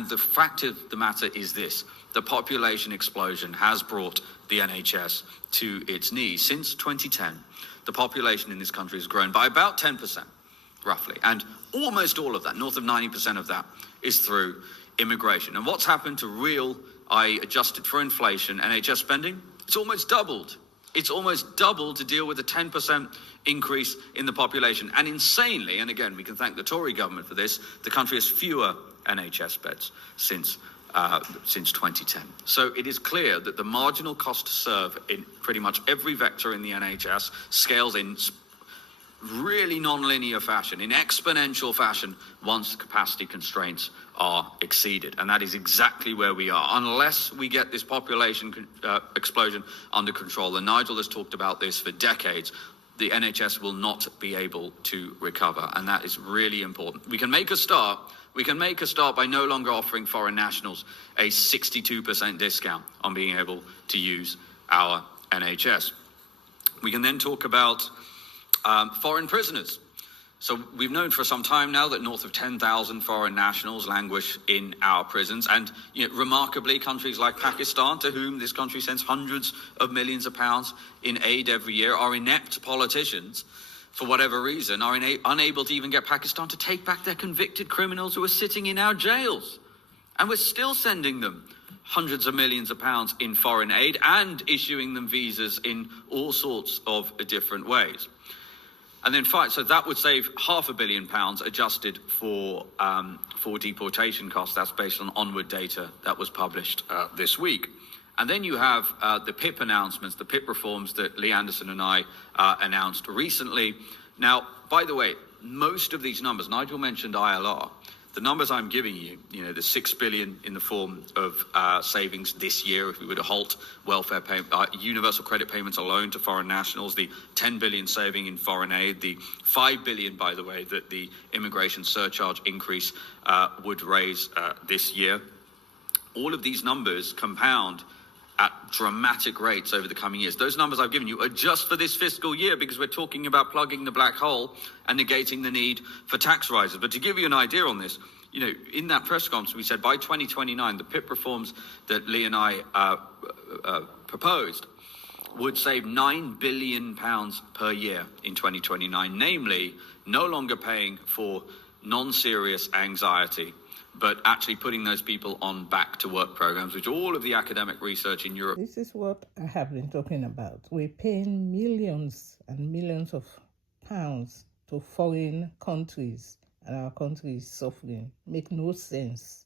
And the fact of the matter is this: the population explosion has brought the NHS to its knees. Since 2010, the population in this country has grown by about 10%, roughly. And almost all of that, north of 90% of that, is through immigration. And what's happened to real, adjusted for inflation, NHS spending? It's almost doubled. It's almost doubled to deal with a 10% increase in the population. And insanely, and again, we can thank the Tory government for this, the country has fewer NHS beds since 2010. So it is clear that the marginal cost to serve in pretty much every vector in the NHS scales in really non-linear fashion, in exponential fashion, once capacity constraints are exceeded. And that is exactly where we are. Unless we get this population explosion under control, and Nigel has talked about this for decades, the NHS will not be able to recover. And that is really important. We can make a start. We can make a start by no longer offering foreign nationals a 62% discount on being able to use our NHS. We can then talk about foreign prisoners. So we've known for some time now that north of 10,000 foreign nationals languish in our prisons. And remarkably, countries like Pakistan, to whom this country sends hundreds of millions of pounds in aid every year, our inept politicians, for whatever reason, are unable to even get Pakistan to take back their convicted criminals who are sitting in our jails. And we're still sending them hundreds of millions of pounds in foreign aid and issuing them visas in all sorts of different ways. And then so that would save £500 million adjusted for deportation costs. That's based on onward data that was published this week. And then you have the PIP announcements, the PIP reforms that Lee Anderson and I announced recently. Now, by the way, most of these numbers, Nigel mentioned ILR, the numbers I'm giving you, the $6 billion in the form of savings this year if we were to halt welfare universal credit payments alone to foreign nationals, the $10 billion saving in foreign aid, the $5 billion, by the way, that the immigration surcharge increase would raise this year. All of these numbers compound at dramatic rates over the coming years. Those numbers I've given you are just for this fiscal year because we're talking about plugging the black hole and negating the need for tax rises. But to give you an idea on this, in that press conference, we said by 2029, the PIP reforms that Lee and I proposed would save £9 billion per year in 2029, namely no longer paying for non-serious anxiety, but actually putting those people on back-to-work programs, which all of the academic research in Europe... This is what I have been talking about. We're paying millions and millions of pounds to foreign countries, and our country is suffering. Make no sense.